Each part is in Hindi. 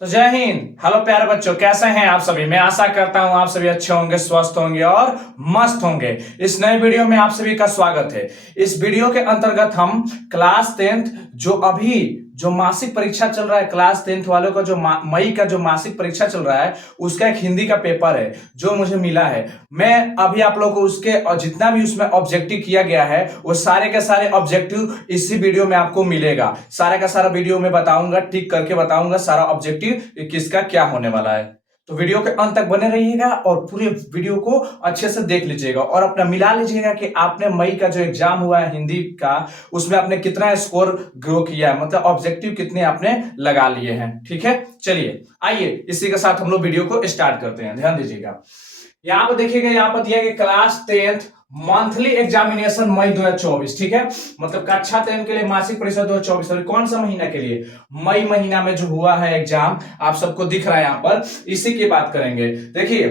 तो जय हिंद। हेलो प्यारे बच्चों, कैसे हैं आप सभी। मैं आशा करता हूं आप सभी अच्छे होंगे, स्वस्थ होंगे और मस्त होंगे। इस नए वीडियो में आप सभी का स्वागत है। इस वीडियो के अंतर्गत हम क्लास 10th जो मासिक परीक्षा चल रहा है, क्लास 10th वालों का जो मई का जो मासिक परीक्षा चल रहा है, उसका एक हिंदी का पेपर है जो मुझे मिला है। मैं अभी आप लोगों को उसके और जितना भी उसमें ऑब्जेक्टिव किया गया है वो सारे के सारे ऑब्जेक्टिव इसी वीडियो में आपको मिलेगा। सारा का सारा वीडियो में बताऊंगा, टिक करके बताऊंगा सारा ऑब्जेक्टिव किसका क्या होने वाला है। तो वीडियो के अंत तक बने रहिएगा और पूरे वीडियो को अच्छे से देख लीजिएगा और अपना मिला लीजिएगा कि आपने मई का जो एग्जाम हुआ है हिंदी का, उसमें आपने कितना स्कोर ग्रो किया है, मतलब ऑब्जेक्टिव कितने आपने लगा लिए हैं। ठीक है, चलिए आइए इसी के साथ हम लोग वीडियो को स्टार्ट करते हैं। ध्यान दीजिएगा, यहां पर देखिएगा, यहां पर दिया है कि क्लास 10th मंथली एग्जामिनेशन मई 2024। ठीक है, मतलब कक्षा 10 के लिए मासिक परीक्षा 2024 और कौन सा महीना के लिए, मई महीना में जो हुआ है एग्जाम, आप सबको दिख रहा है यहां पर, इसी की बात करेंगे। देखिए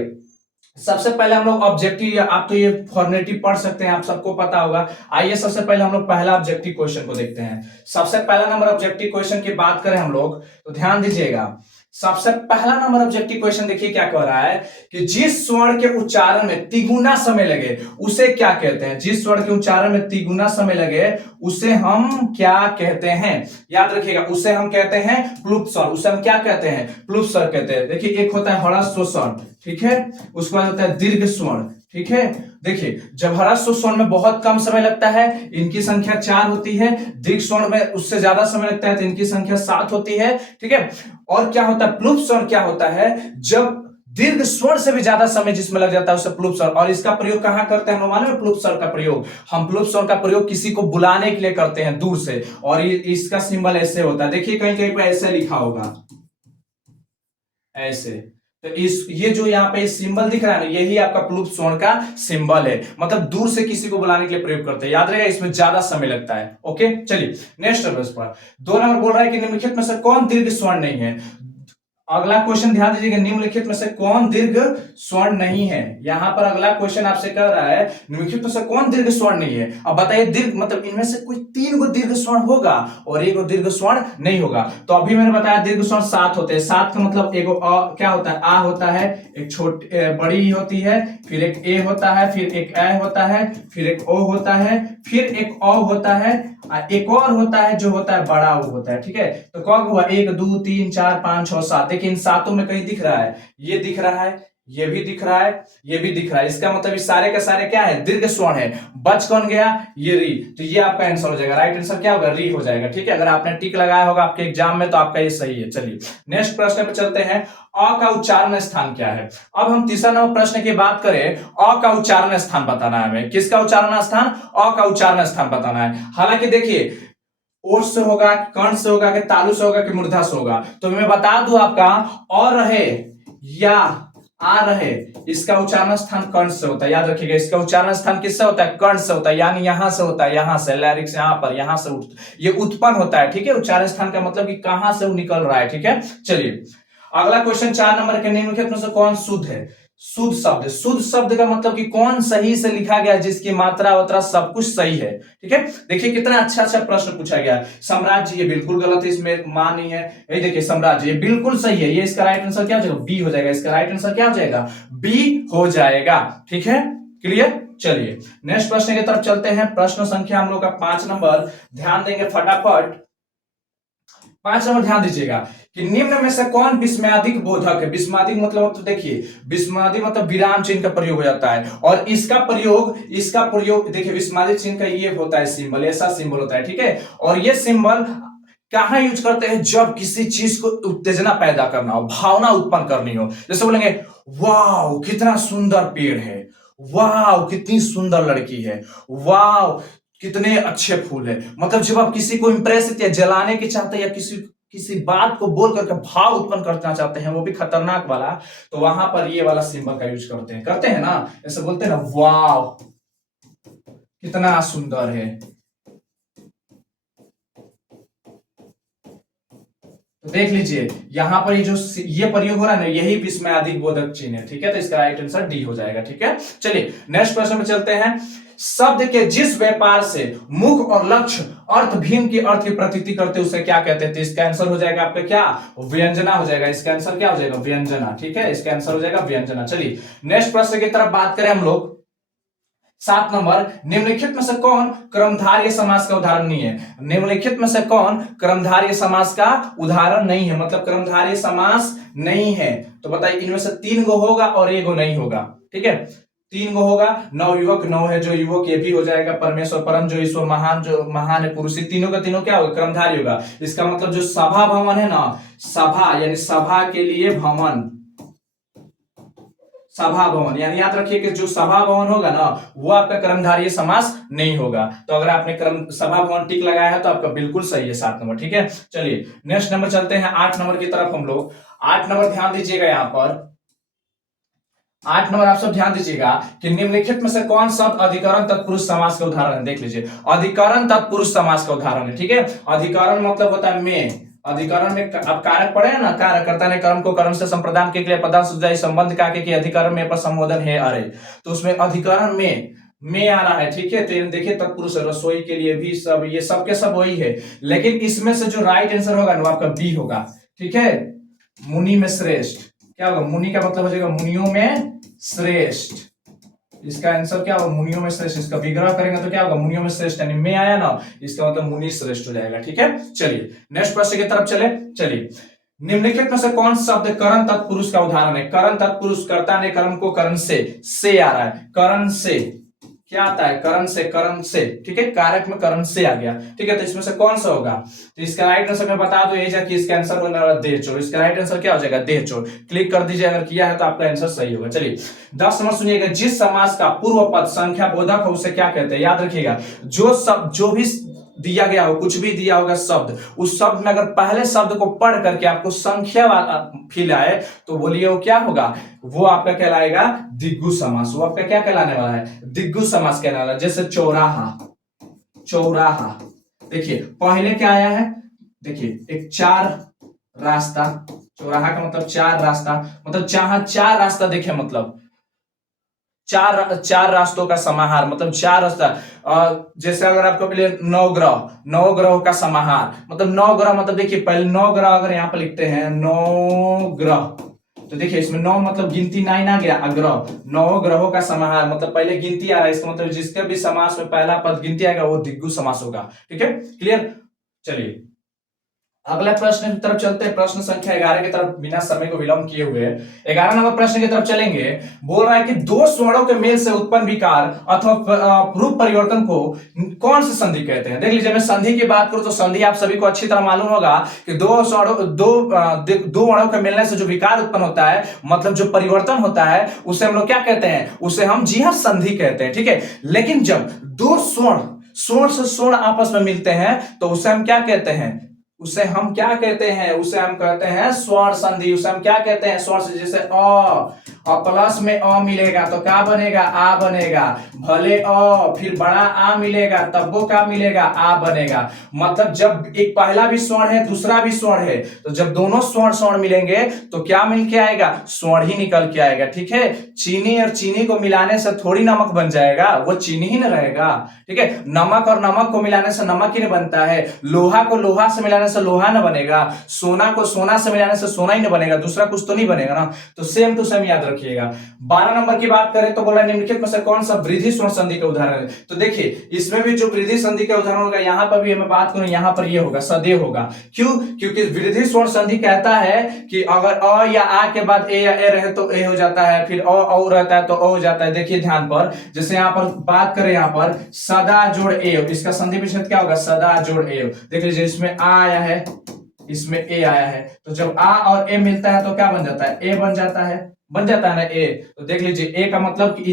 सबसे पहले हम लोग ऑब्जेक्टिव, आप तो ये फॉर्मेटिव पढ़ सकते हैं, आप सबको पता होगा। आइए सबसे पहले हम लोग पहला ऑब्जेक्टिव क्वेश्चन को देखते हैं। सबसे पहला नंबर ऑब्जेक्टिव क्वेश्चन की बात करें हम लोग तो ध्यान दीजिएगा। सबसे पहला नंबर ऑब्जेक्टिव क्वेश्चन देखिए क्या कह रहा है कि जिस स्वर्ण के उच्चारण में तिगुना समय लगे उसे क्या कहते हैं। जिस स्वर्ण के उच्चारण में तिगुना समय लगे उसे हम क्या कहते हैं, याद रखिएगा, उसे हम कहते हैं प्लुप्त स्वर। उसे हम क्या कहते हैं, प्लुप्त स्वर कहते हैं। देखिए एक होता है ह्रस्व स्वर्ण, ठीक है, उसके बाद होता है दीर्घ स्वर्ण। ठीक है, देखिए जब ह्रस्व स्वर्ण में बहुत कम समय लगता है, इनकी संख्या 4 होती है। दीर्घ स्वर्ण में उससे ज्यादा समय लगता है तो इनकी संख्या 7 होती है। ठीक है, और क्या होता है प्लुप्त स्वर, क्या होता है जब दीर्घ स्वर से भी ज्यादा समय जिसमें लग जाता है उसे प्लुप्त स्वर। और इसका प्रयोग कहां करते हैं हम मालूम है। प्लुप्त स्वर का प्रयोग हम प्लुप्त स्वर का प्रयोग किसी को बुलाने के लिए करते हैं दूर से, और इसका सिंबल ऐसे होता है। देखिए कहीं कहीं पर ऐसे लिखा होगा, ऐसे। तो ये जो यहाँ पे सिंबल दिख रहा है ना, यही आपका प्लुप्त स्वर का सिंबल है, मतलब दूर से किसी को बुलाने के लिए प्रयोग करते हैं। याद रहेगा, इसमें ज्यादा समय लगता है। ओके, चलिए नेक्स्ट पर 2 नंबर बोल रहा है कि निम्नलिखित में से कौन दीर्घ स्वर्ण नहीं है। अगला क्वेश्चन ध्यान दीजिएगा, निम्नलिखित में से कौन दीर्घ स्वर्ण नहीं है। यहां पर अगला क्वेश्चन आपसे कह रहा है निम्नलिखित में से कौन दीर्घ स्वर्ण नहीं है। अब बताइए दीर्घ मतलब इनमें से कोई 3 गो दीर्घ स्वर्ण होगा और 1 गो दीर्घ स्वर्ण नहीं होगा। तो अभी मैंने बताया दीर्घ स्वर्ण 7 होते हैं। 7 का मतलब एक क्या होता है, आ होता है, एक छोटी बड़ी होती है, फिर एक ए होता है, फिर एक ए होता है, फिर एक ओ होता है, फिर एक ओ होता है, एक और होता है जो होता है बड़ा ओ होता है। ठीक है, तो कौन हुआ 1 2 3 4 5 6 7। देखिए इन सातों में कहीं दिख रहा है, ये दिख रहा है, ये भी दिख रहा है, ये भी दिख रहा है। इसका मतलब ये सारे के सारे क्या है, दीर्घ स्वर्ण है। बच कौन गया, ये री। तो ये आपका आंसर हो जाएगा, राइट आंसर क्या होगा, री हो जाएगा। ठीक है, अगर आपने टिक लगाया होगा आपके एग्जाम में तो आपका ये सही है। चलिए नेक्स्ट प्रश्न पे चलते हैं। अ का उच्चारण स्थान क्या है। अब हम तीसरा नंबर प्रश्न की बात करें, अ का उच्चारण स्थान बताना है हमें। किसका उच्चारण स्थान, अ का उच्चारण स्थान बताना है। हालांकि देखिए ओठ से होगा, कर्ण से होगा, कि तालु से होगा, कि मूर्धा से होगा। तो मैं बता दूं आपका, और रहे या आ रहे, इसका उच्चारण स्थान कर्ण से होता है। याद रखिएगा, इसका उच्चारण स्थान किससे होता है, कर्ण से होता है। यानी यहां से होता है, यहां से लैरिक्स यहां पर, यहां से ये उत्पन्न होता है। ठीक है, उच्चारण स्थान का मतलब कि कहां से वो निकल रहा है। ठीक है, चलिए अगला क्वेश्चन 4 नंबर के निम्नलिखित में से कौन शुद्ध है। शुद्ध शब्द, शुद्ध शब्द का मतलब कि कौन सही से लिखा गया, जिसकी मात्रा वात्रा सब कुछ सही है। ठीक है, देखिए कितना अच्छा अच्छा प्रश्न पूछा गया। सम्राट जी ये बिल्कुल गलत है, इसमें मान नहीं है। ये देखिए सम्राट जी ये बिल्कुल सही है, ये इसका राइट आंसर क्या हो जाएगा, बी हो जाएगा। इसका राइट आंसर क्या हो जाएगा, बी हो जाएगा। ठीक है, क्लियर। चलिए नेक्स्ट प्रश्न की तरफ चलते हैं। प्रश्न संख्या हम लोग का 5 नंबर, ध्यान देंगे फटाफट। 5 नंबर ध्यान दीजिएगा कि निम्न में से कौन विस्मयादिक बोधक है। विस्मयादिक मतलब तो देखिए, विस्मयादिक मतलब विराम चिन्ह का प्रयोग हो जाता है, और इसका प्रयोग देखिए, विस्मयादिक चिन्ह का ये होता है सिंबल, ऐसा सिंबल होता है। ठीक है, और ये सिंबल कहां यूज करते हैं, जब किसी चीज को उत्तेजना पैदा करना हो, भावना उत्पन्न करनी हो। जैसे बोलेंगे वाह कितना सुंदर पेड़ है, वाह कितनी सुंदर लड़की है, वाह कितने अच्छे फूल है। मतलब जब आप किसी को इंप्रेस या जलाने के चाहते हैं, या किसी बात को बोल करके भाव उत्पन्न करना चाहते हैं, वो भी खतरनाक वाला, तो वहां पर ये वाला सिंबल का यूज करते हैं ना। ऐसे बोलते हैं ना, वाह कितना सुंदर है। तो देख लीजिए यहां पर ये प्रयोग हो रहा है ना, यही विस्मयादिक बोधक चिन्ह है। ठीक है, तो इसका राइट आंसर डी हो जाएगा। ठीक है, चलिए नेक्स्ट प्रश्न में चलते हैं। शब्द के जिस व्यापार से मुख और लक्ष्य अर्थ भीम की अर्थ की प्रतीति करते उसे क्या कहते हैं? तो इसका आंसर हो जाएगा आपका क्या? व्यंजना हो जाएगा। इसका आंसर क्या हो जाएगा? व्यंजना। ठीक है, इसका आंसर हो जाएगा व्यंजना। चलिए नेक्स्ट प्रश्न की तरफ बात करें हम लोग। 7 नंबर, निम्नलिखित में से कौन कर्मधारय समास का उदाहरण नहीं है? निम्नलिखित में से कौन कर्मधारय समास का उदाहरण नहीं है, मतलब कर्मधारय समास नहीं है? तो बताइए इनमें से 3 गो होगा और 1 गो नहीं होगा। ठीक है, 3 गो होगा। नवयुवक, नव है जो युवक, ये भी हो जाएगा। परमेश्वर, परम जो ईश्वर, महान जो महान है पुरुष, तीनों का तीनों क्या होगा? कर्मधारय होगा। इसका मतलब जो सभा भवन है ना, सभा यानी सभा के लिए भवन, सभा भवन, यानी याद रखिए कि जो सभा भवन होगा ना वो आपका कर्मधारय समास नहीं होगा। तो अगर आपने कर्म सभा भवन टिक लगाया है तो आपका बिल्कुल सही है 7 नंबर। ठीक है, चलिए नेक्स्ट नंबर चलते हैं 8 नंबर की तरफ हम लोग। 8 नंबर ध्यान दीजिएगा, यहां पर 8 नंबर आप सब ध्यान दीजिएगा कि निम्नलिखित में से कौन शब्द अधिकरण तत्पुरुष समास का उदाहरण है? देख लीजिए, अधिकरण तत्पुरुष समास का उदाहरण है। ठीक है, अधिकरण मतलब होता है में, अधिकरण में अब कारक पढ़े हैं ना, कारक कर्ता ने कर्म को कर्म से संप्रदान के लिए पदार्थ सुझाई संबंध का के अधिकरण में पर संबोधन है। अरे तो उसमें अधिकरण में आ रहा है। ठीक है, तो देखिए तत्पुरुष रसोई के लिए भी सब, ये सब के सब वही है, लेकिन इसमें से जो राइट आंसर होगा ना वो आपका बी होगा। ठीक है, मुनि में श्रेष्ठ क्या होगा? मुनि का मतलब हो जाएगा मुनियों में श्रेष्ठ। इसका आंसर क्या होगा? मुनियों में श्रेष्ठ। इसका विग्रह करेंगे तो क्या होगा? मुनियों में श्रेष्ठ, यानी में आया ना, इसका मतलब मुनि श्रेष्ठ हो जाएगा। ठीक है, चलिए नेक्स्ट प्रश्न की तरफ चले। चलिए, निम्नलिखित में से कौन शब्द करण तत्पुरुष का उदाहरण है? करण तत्पुरुष, कर्ता ने कर्म को कर्म से आ रहा है। करण से क्या आता है? करण से, करण से। ठीक है, कारक में करण से आ गया। ठीक है, तो इसमें से कौन सा होगा? तो इसका राइट आंसर मैं बता दो ये कि इसका आंसर होने वाला देहचोर। इसका राइट आंसर क्या हो जाएगा? देहचोर। क्लिक कर दीजिए अगर किया है तो आपका आंसर सही होगा। चलिए 10 नंबर सुनिएगा, जिस समास का पूर्व पद संख्या बोधक हो उसे क्या कहते हैं? याद रखिएगा, जो भी दिया गया हो, कुछ भी दिया होगा शब्द, उस शब्द में अगर पहले शब्द को पढ़ करके आपको संख्या वाला फील आए तो बोलिए वो क्या होगा? वो आपका कहलाएगा दिग्गु समास। वो आपका क्या कहलाने वाला है? दिग्गु समास कहलाने वाला। जैसे चौराहा, चौराहा देखिए पहले क्या आया है? देखिए एक 4 रास्ता, चौराहा का मतलब 4 रास्ता, मतलब जहां 4 रास्ता देखे, मतलब चार रास्तों का समाहार, मतलब 4 रास्ता। जैसे अगर आपको पहले 9 ग्रह, 9 ग्रहों का समाहार, मतलब 9 ग्रह, मतलब देखिए पहले 9 ग्रह अगर यहां पर लिखते हैं 9 ग्रह, तो देखिए इसमें 9 मतलब गिनती 9 आ गया, ग्रह 9 ग्रहों का समाहार, मतलब पहले गिनती आ रहा है, इसका मतलब जिसके भी समास में पहला पद गिनती आएगा वो दिग्गु समास होगा। ठीक है, क्लियर। चलिए अगला प्रश्न की तरफ चलते हैं, प्रश्न संख्या 11 की तरफ, बिना समय को विलंब किए हुए 11 नंबर प्रश्न की तरफ चलेंगे। बोल रहा है कि 2 स्वरों के मेल से उत्पन्न विकार अथवा रूप परिवर्तन को कौन सी संधि कहते हैं? देख लीजिए, मैं संधि की बात करूं तो संधि आप सभी को अच्छी तरह मालूम होगा कि दो वर्णों के मिलने से जो विकार उत्पन्न होता है, मतलब जो परिवर्तन होता है, उसे हम लोग क्या कहते हैं? उसे हम जी हां संधि कहते हैं। ठीक है, लेकिन जब 2 स्वर्ण से स्वर्ण आपस में मिलते हैं तो उसे हम क्या कहते हैं? उसे हम क्या कहते हैं? उसे हम कहते हैं स्वर्ण संधि। उसे हम क्या कहते हैं? स्वर्ण संधि। जैसे और प्लस में अ मिलेगा तो क्या बनेगा? आ बनेगा। भले अ फिर बड़ा आ मिलेगा तब वो क्या मिलेगा? आ बनेगा। मतलब जब एक पहला भी स्वर्ण है दूसरा भी स्वर्ण है, तो जब दोनों स्वर्ण स्वर्ण मिलेंगे तो क्या मिल के आएगा? स्वर्ण ही निकल के आएगा। ठीक है, चीनी और चीनी को मिलाने से थोड़ी नमक बन जाएगा, वो चीनी ही न रहेगा। ठीक है, नमक और नमक को मिलाने से नमक ही नहीं बनता है, लोहा को लोहा से मिलाने से लोहा न बनेगा, सोना को सोना से मिलाने से सोना ही न बनेगा, दूसरा कुछ तो नहीं बनेगा ना। तो सेम टू सेम याद रखिएगा। 12 नंबर की बात करें तो बोला निम्नलिखित में से कौन सा वृद्धि स्वर्ण संधि का उदाहरण है? तो देखिए इसमें भी जो वृद्धि संधि का उदाहरण होगा, यहां पर भी मैं बात करूं, यहां पर ये होगा सदैव होगा। क्यों? क्योंकि वृद्धि स्वर्ण संधि कहता है कि अगर अ या आ के बाद ए या ए रहे तो ए हो जाता है, फिर औ रहता है तो ओ हो जाता है। देखिए ध्यान पर, जैसे यहां पर बात करें, यहां पर सदा जोड़ एव, इसका संधि विच्छेद क्या होगा? सदा जोड़ एव। देख लीजिए इसमें आ आया है, इसमें ए आया है, तो जब आ और ए मिलता है तो क्या बन जाता है? ए बन जाता है, बन जाता है ना ए। तो देख लीजिए ए का मतलब कि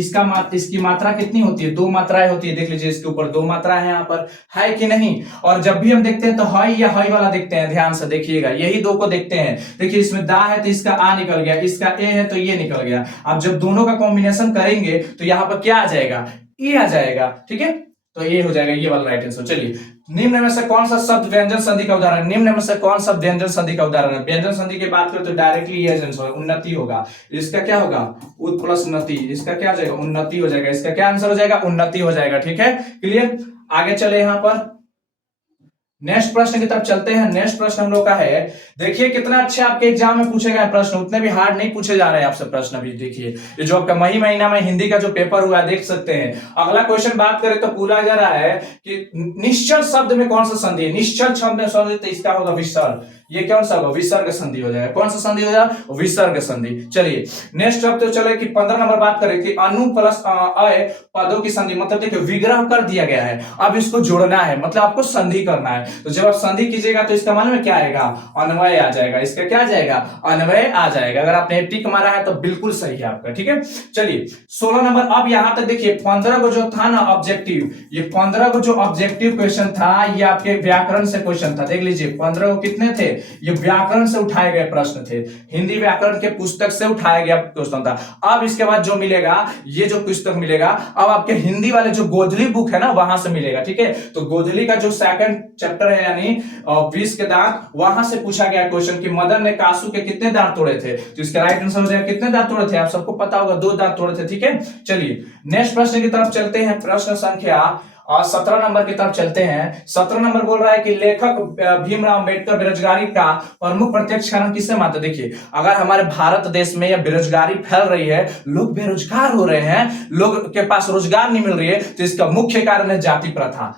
इसकी मात्रा कितनी होती है? 2 मात्राएं होती है। देख लीजिए इसके ऊपर 2 मात्रा है, यहाँ पर है कि नहीं? और जब भी हम देखते हैं तो हई या हई वाला देखते हैं, ध्यान से देखिएगा, यही 2 को देखते हैं। देखिए इसमें दा है तो इसका आ निकल गया, इसका ए है तो ये निकल गया। अब जब दोनों का कॉम्बिनेशन करेंगे तो यहाँ पर क्या आ जाएगा? ए आ जाएगा। ठीक है, तो ये हो जाएगा ये वाला राइट आंसर। चलिए निम्न में से कौन सा शब्द व्यंजन संधि का उदाहरण? निम्न में से कौन सा व्यंजन संधि का उदाहरण है? व्यंजन संधि की बात करें तो डायरेक्टली ये आंसर उन्नति होगा। इसका क्या होगा? उत प्लस नति, इसका क्या हो जाएगा? उन्नति हो जाएगा। इसका क्या आंसर हो जाएगा? उन्नति हो जाएगा। ठीक है, क्लियर। आगे चले यहां पर नेक्स्ट प्रश्न की तरफ चलते हैं। नेक्स्ट प्रश्न हम लोग का है, देखिए कितना अच्छा आपके एग्जाम में पूछे गए प्रश्न, उतने भी हार्ड नहीं पूछे जा रहे हैं आपसे प्रश्न अभी। देखिए ये जो आपका मई महीना में हिंदी का जो पेपर हुआ देख सकते हैं। अगला क्वेश्चन बात करें तो पूरा जा रहा है कि निश्चल शब्द में कौन सा संधि है। निश्चल शब्द में संधि तो इसका होगा विसर्ग। ये कौन सा होगा, विसर्ग संधि हो जाएगा। कौन सा संधि हो जाएगा, विसर्ग संधि। चलिए नेक्स्ट अब तो चले कि 15 नंबर बात करें कि अनु प्लस अय पदों की संधि, मतलब देखिए विग्रह कर दिया गया है, अब इसको जोड़ना है, मतलब आपको संधि करना है। तो जब आप संधि कीजिएगा तो इसका मालूम है क्या आएगा, अन्वय आ जाएगा। इसका क्या आ जाएगा, अन्वय आ जाएगा। अगर आपने टिक मारा है तो बिल्कुल सही है आपका, ठीक है। चलिए 16 नंबर, अब यहां तक देखिए 15 को जो था ना ऑब्जेक्टिव, ये 15 को जो ऑब्जेक्टिव क्वेश्चन था ये आपके व्याकरण से क्वेश्चन था। देख लीजिए 15 को कितने थे, ये व्याकरण से उठाए गए प्रश्न थे, हिंदी व्याकरण के पुस्तक से उठाया गया क्वेश्चन था। अब इसके बाद जो मिलेगा, ये जो पुस्तक मिलेगा अब आपके हिंदी वाले जो गोधली बुक है ना वहां से मिलेगा, ठीक है। तो गोधली का जो सेकंड चैप्टर है यानी 20 के दांत, वहां से पूछा गया क्वेश्चन कि मदन ने कासू के कितने दांत तोड़े थे। तो इसका राइट आंसर हो जाएगा कितने दांत तोड़े थे, आप सबको पता होगा 2 दांत तोड़े थे, ठीक है। चलिए नेक्स्ट प्रश्न की तरफ चलते हैं। प्रश्न संख्या और 17 नंबर की तरफ चलते हैं। 17 नंबर बोल रहा है कि लेखक भीमराव अंबेडकर बेरोजगारी का प्रमुख प्रत्यक्ष कारण किससे मानते। देखिए अगर हमारे भारत देश में यह बेरोजगारी फैल रही है, लोग बेरोजगार हो रहे हैं, लोग के पास रोजगार नहीं मिल रही है, तो इसका मुख्य कारण है जाति प्रथा।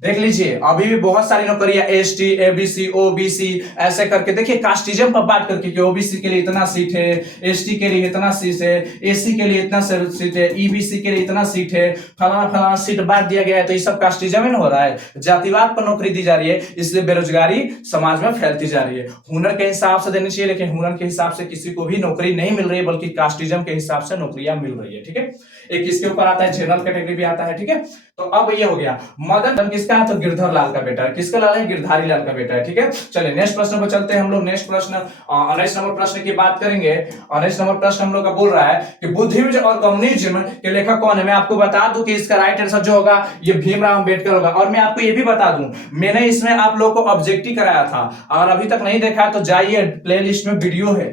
देख लीजिए अभी भी बहुत सारी नौकरियां एसटी, एबीसी, ओबीसी ऐसे करके, देखिए कास्टिज्म पर बात करके कि ओबीसी के लिए इतना सीट है, एसटी के लिए इतना सीट है, एसी के लिए इतना सीट है, ईबीसी के लिए इतना सीट है, फलाना फलाना सीट बांट दिया गया है। तो ये सब कास्टिज्म हो रहा है, जातिवाद पर नौकरी दी जा रही है, इसलिए बेरोजगारी समाज में फैलती जा रही है। हुनर के हिसाब से देनी चाहिए, लेकिन हुनर के हिसाब से किसी को भी नौकरी नहीं मिल रही है, बल्कि कास्टिज्म के हिसाब से नौकरियां मिल रही है, ठीक है। एक किसके ऊपर आता है, जनरल कैटेगरी भी आता है, ठीक है। तो अब ये हो गया मदन किसका है, तो गिरधर लाल का बेटा है। किसका लाल है, गिरधारी लाल का बेटा है, ठीक है। चलिए नेक्स्ट प्रश्न पर चलते हैं हम लोग। नेक्स्ट प्रश्न 19 नंबर प्रश्न की बात करेंगे। 19 नंबर प्रश्न हम लोग का बोल रहा है कि बुद्धिज्म और कम्युनिज्म के लेखक कौन है। मैं आपको बता दूं कि इसका राइट आंसर जो होगा ये भीमराव अंबेडकर होगा। और मैं आपको ये भी बता दूं, मैंने इसमें आप लोगों को ऑब्जेक्टिव कराया था, अगर अभी तक नहीं देखा है तो जाइए प्ले लिस्ट में वीडियो है,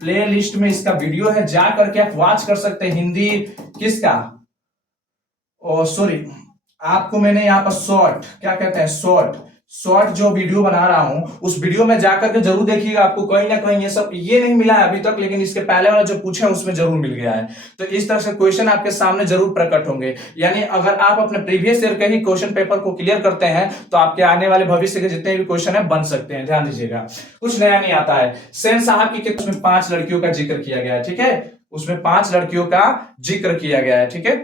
प्ले लिस्ट में इसका वीडियो है, जा करके आप वॉच कर सकते हैं। हिंदी किसका, सॉरी आपको मैंने यहाँ पर शॉर्ट क्या कहते हैं, शॉर्ट जो वीडियो बना रहा हूं उस वीडियो में जाकर के जरूर देखिएगा, आपको कहीं ना कहीं ये सब ये नहीं मिला है अभी तक, लेकिन इसके पहले वाला जो पूछे उसमें जरूर मिल गया है। तो इस तरह से क्वेश्चन आपके सामने जरूर प्रकट होंगे। यानी अगर आप अपने प्रीवियस ईयर के ही क्वेश्चन पेपर को क्लियर करते हैं तो आपके आने वाले भविष्य के जितने भी क्वेश्चन है बन सकते हैं। ध्यान दीजिएगा कुछ नया नहीं आता है। सेन साहब की उसमें 5 लड़कियों का जिक्र किया गया है, ठीक है, उसमें 5 लड़कियों का जिक्र किया गया है, ठीक है।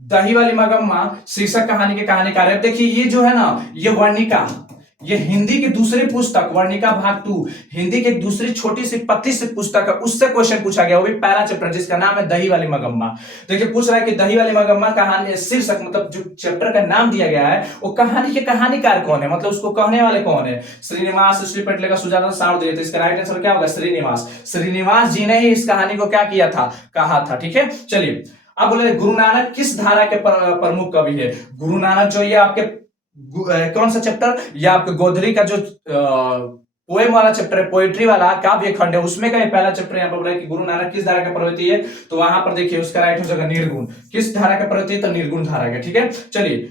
दही वाली मगम्मा शीर्षक कहानी के कहानीकार है। देखिए ये जो है ना, ये वर्णिका, ये हिंदी की दूसरी पुस्तक वर्णिका भाग 2, हिंदी की दूसरी छोटी सी पतली सी पुस्तक है, उससे क्वेश्चन पूछा गया, वो भी पहला चैप्टर जिसका नाम है दही वाली मगम्मा। देखिए पूछ रहा है कि दही वाली मगम्मा कहानी शीर्षक, मतलब जो चैप्टर का नाम दिया गया है वो कहानी के कहानीकार कौन है, मतलब उसको कहने वाले कौन है। श्रीनिवास, श्री पटले का सुजाता साव दिए, तो इसका राइट आंसर क्या होगा, श्रीनिवास। श्रीनिवास जी ने ही इस कहानी को क्या किया था, कहा था, ठीक है। चलिए अब बोले गुरु नानक किस धारा के प्रमुख कवि है। गुरु नानक जो ये आपके कौन सा चैप्टर, ये आपके गोधरी का जो पोएम वाला चैप्टर है, पोएट्री वाला काव्य खंड है, उसमें का ये पहला चैप्टर यहाँ पर बोला कि गुरु नानक किस धारा का प्रवृत्ति है। तो वहां पर देखिए उसका राइट हो जाएगा निर्गुण। किस धारा का प्रवृत्ति है, तो निर्गुण धारा का, ठीक है। चलिए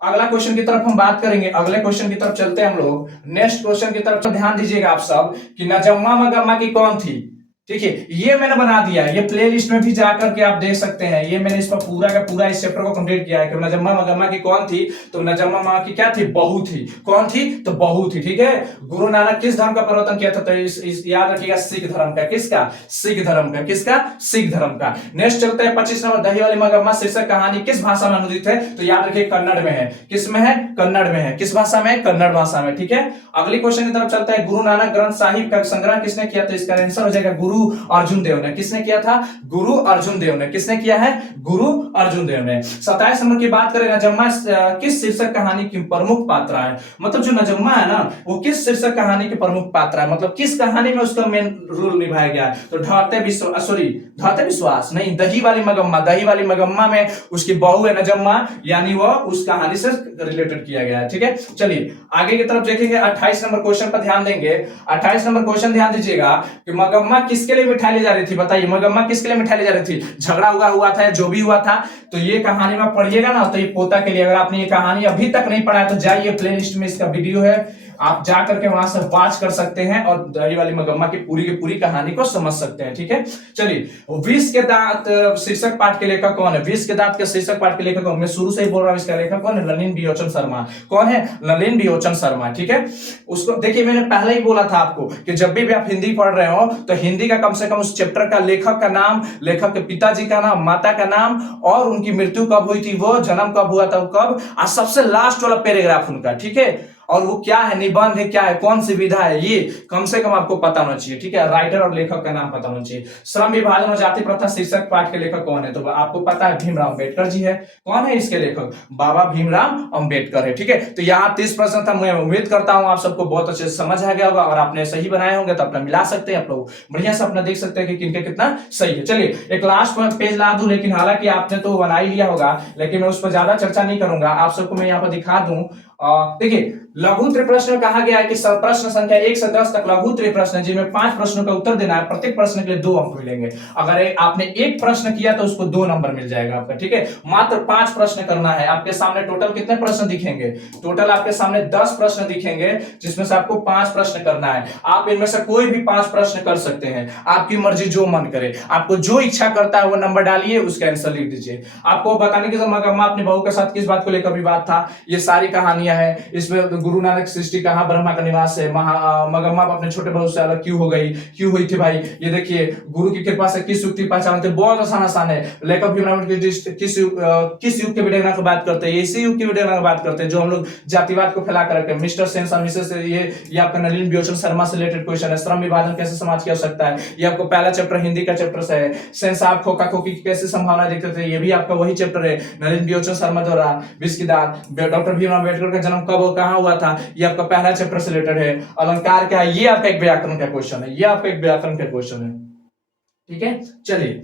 अगला क्वेश्चन की तरफ हम बात करेंगे। अगले क्वेश्चन की तरफ चलते हैं हम लोग। नेक्स्ट क्वेश्चन की तरफ ध्यान दीजिएगा आप सब कि नजम्मा मगम्मा की कौन थी। ठीक है, ये मैंने बना दिया, ये प्लेलिस्ट में भी जाकर के आप देख सकते हैं। ये मैंने इसका पूरा का पूरा इस चैप्टर को कंप्लीट किया है कि नजम्मा मगम्मा की कौन थी। तो नजम्मा मगम्मा की क्या थी, बहू थी। कौन थी, तो बहू थी, ठीक है। गुरु नानक किस धर्म का प्रवर्तन किया था, तो इस याद रखिएगा सिख धर्म का। किसका, सिख धर्म का। किसका, सिख धर्म का। नेक्स्ट चलते हैं 25 नंबर, दही वाली मगम्मा शीर्षक कहानी किस भाषा में अनुदित है। तो याद रखिए कन्नड़ में है। किस में है, कन्नड़ में है। किस भाषा में, कन्नड़ भाषा में, ठीक है। अगली क्वेश्चन की तरफ चलता है, गुरु नानक ग्रंथ साहिब का संग्रह किसने किया। तो इसका आंसर हो जाएगा गुरु अर्जुन देव ने। किसने किया था, गुरु अर्जुन देव ने। किसने किया है, गुरु अर्जुन देव ने। 27 नंबर की बात करें, नजम्मा किस शीर्षक कहानी की प्रमुख पात्र है। मतलब जो नजम्मा है ना वो किस शीर्षक कहानी के प्रमुख पात्र है, मतलब किस कहानी में उसका मेन रोल निभाया गया है। तो ढाते विश्वास नहीं, दही वाली मगम्मा। दही वाली मगम्मा में उसकी बहू है नजम्मा, यानी वो उस कहानी से रिलेटेड किया गया है, ठीक है। चलिए आगे की तरफ देखेंगे। 28 नंबर क्वेश्चन पर ध्यान देंगे। 28 नंबर क्वेश्चन ध्यान दीजिएगा कि मगम्मा किसके किसके लिए मिठाई ले जा रही थी बताइए, मगम्मा किसके लिए मिठाई ले जा रही थी, झगड़ा हुआ था या जो भी हुआ था, तो ये कहानी में पढ़िएगा ना, तो ये पोता के लिए। अगर आपने ये कहानी अभी तक नहीं पढ़ा तो जाइए, प्लेलिस्ट में इसका वीडियो है, आप जा करके वहां से वॉच कर सकते हैं और दही वाली मगम्मा की पूरी कहानी को समझ सकते हैं। ठीक है, चलिए विष के दांत शीर्षक पाठ के लेखक कौन है, विष के दांत के शीर्षक पाठ के लेखक कौन, मैं शुरू से ही बोल रहा हूं, इसका लेखक कौन है, नलिन बियोचन शर्मा। कौन है, नलिन बियोचन शर्मा। ठीक है, उसको देखिए, मैंने पहले ही बोला था आपको कि जब भी आप हिंदी पढ़ रहे हो तो हिंदी का कम से कम उस चैप्टर का लेखक का नाम, लेखक के पिताजी का नाम, माता का नाम और उनकी मृत्यु कब हुई थी, वो जन्म कब हुआ था, वो कब, और सबसे लास्ट वाला पैराग्राफ उनका। ठीक है, और वो क्या है, निबंध है, क्या है, कौन सी विधा है, ये कम से कम आपको पता होना चाहिए। ठीक है, राइटर और लेखक का नाम पता होना चाहिए। श्रम विभाजन और जाति प्रथा शीर्षक पाठ के लेखक कौन है, तो आपको पता है भीमराव अंबेडकर जी है। कौन है इसके लेखक, बाबा भीमराव अंबेडकर है। ठीक है, तो यहाँ 30 प्रश्न था, मैं उम्मीद करता हूं आप सबको बहुत अच्छे से समझ आ गया होगा, और आपने सही बनाए होंगे तो अपना मिला सकते हैं, आप लोग बढ़िया से अपना देख सकते हैं कि किनके कितना सही है। चलिए एक लास्ट पेज ला दूं, लेकिन हालांकि आपने तो बना ही लिया होगा, लेकिन मैं उस पर ज्यादा चर्चा नहीं करूंगा, आप सबको मैं यहाँ पर दिखा दूं। देखिए, लघु त्रिप्रश्न कहा गया है कि प्रश्न संख्या 1 से 10 तक लघु त्रिप्रश्न है, जिनमें 5 प्रश्नों का उत्तर देना है, प्रत्येक प्रश्न के लिए 2 अंक मिलेंगे। अगर आपने एक प्रश्न किया तो उसको 2 नंबर मिल जाएगा आपका। ठीक है, मात्र 5 प्रश्न करना है। आपके सामने टोटल कितने प्रश्न दिखेंगे, टोटल आपके सामने 10 प्रश्न दिखेंगे, जिसमें से आपको 5 प्रश्न करना है। आप इनमें से कोई भी 5 प्रश्न कर सकते हैं, आपकी मर्जी, जो मन करे, आपको जो इच्छा करता है वो नंबर डालिए, उसका आंसर लिख दीजिए। आपको बताने की मगम्मा अपनी बहू के साथ किस बात को लेकर विवाद था, ये सारी कहानियां हैं इसमें। गुरु नानक सृष्टि कहाँ, ब्रह्मा का निवास है, मगम्मा अपने छोटे बहू से अलग क्यों हो गई, क्यों हुई थी भाई, ये देखिए गुरु की कृपा से किस युग की पहचान, बहुत आसान है। लेखक भीमराव किस युग के विडंबना की बात करते हैं, इसी युग की विडंबना की बात करते हैं जो हम लोग जातिवाद को फैला कर रखते हैं। मिस्टर सेंस और मिसेस, ये आपका नलिन बियोचन शर्मा से रिलेटेड क्वेश्चन है। श्रम विभाजन कैसे समाज की आवश्यकता है, ये आपको पहला चैप्टर हिंदी का चैप्टर से है। सेंस आप खोखा खोखी की कैसे संभावना देखते थे, ये भी आपका वही चैप्टर है, नलिन बियोचन शर्मा द्वारा। विष के दांत, डॉक्टर भीमराव अम्बेडकर का जन्म कब और कहां हुआ था, ये आपका पहला चैप्टर से रिलेटेड है। अलंकार क्या है, ये आपका एक व्याकरण का क्वेश्चन है, ये आपका एक व्याकरण का क्वेश्चन है। ठीक है, चलिए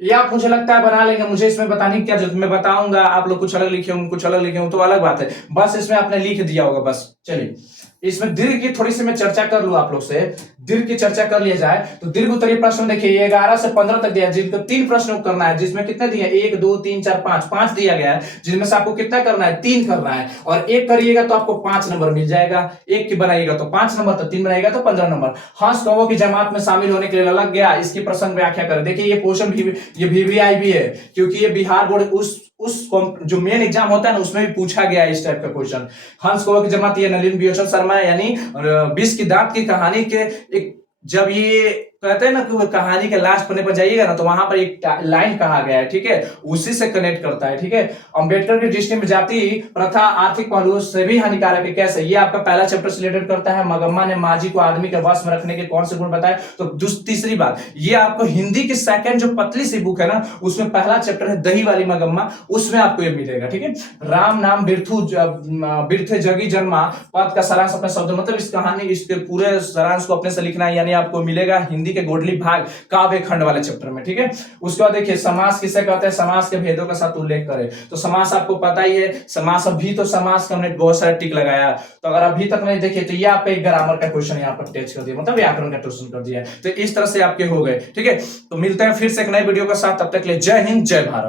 ये आप मुझे लगता है बना लेंगे, मुझे इसमें बताने की क्या जरूरत, मैं बताऊंगा, आप लोग कुछ अलग लिखे होंगे, कुछ अलग लिखे होंगे तो अलग बात है, बस इसमें आपने लिख दिया होगा बस। चलिए इसमें दीर्घ की थोड़ी सी मैं चर्चा कर लूं आप लोग से, दीर्घ की चर्चा कर लिया जाए तो दीर्घ उत्तरीय प्रश्न देखिए, ये 11 से 15 तक दिया है, जिनको 3 प्रश्न करना है, जिसमें कितने दिए, 1 2 3 4 5 दिया गया है, जिनमें से आपको कितना करना है, 3 करना है, और 1 करिएगा तो आपको 5 नंबर मिल जाएगा, 1 की बनाइएगा तो 5 नंबर, तो 3 बनाइएगा तो 15 नंबर। हंस कौवों की जमात में शामिल होने के लिए लग गया, इसकी प्रसंग व्याख्या करें। देखिए ये क्वेश्चन भी, ये VVI भी है, क्योंकि ये बिहार बोर्ड उस जो मेन एग्जाम होता है ना उसमें भी पूछा गया है इस टाइप का क्वेश्चन। हंस कौवा की जमात, ये नलिन बियोचन शर्मा, यानी विष की दांत की कहानी के एक, जब ये कहते हैं ना कि कहानी के लास्ट पन्ने पर जाइएगा ना तो वहां पर एक लाइन कहा गया है, ठीक है, उसी से कनेक्ट करता है। ठीक है, अंबेडकर की दृष्टि में जाति प्रथा आर्थिक पहलुओं से भी हानिकारक है, कैसे, ये आपका पहला चैप्टर से रिलेटेड करता है। मगम्मा ने माजी को आदमी के वश में रखने के कौन से गुण बताए, तो तीसरी बात, ये आपको हिंदी की सेकंड जो पतली सी बुक है ना उसमें पहला चैप्टर है दही वाली मगम्मा, उसमें आपको ये मिलेगा। ठीक है, राम नाम बिरथे जगी जन्मा पद का सारांश अपने शब्दों, मतलब इस कहानी, इसके पूरे सारांश को अपने से लिखना है, यानी आपको मिलेगा हिंदी के गोडली भाग काव्य खंड वाले चैप्टर में। ठीक है, उसके बाद देखिए समास किसे कहते हैं, समास के भेदों का साथ उल्लेख करें, तो समास आपको पता ही है, समास अभी तो समास का हमने बहुत सारे टिक लगाया, तो अगर अभी तक नहीं देखे तो ये आपका एक ग्रामर का क्वेश्चन यहाँ पर टेस्ट कर दिया, मतलब व्याकरण का क्वेश्चन कर दिया, तो इस तरह से आपके हो गए। ठीक है, तो मिलते हैं फिर से एक नए वीडियो के साथ, तब तक के लिए जय हिंद जय भारत।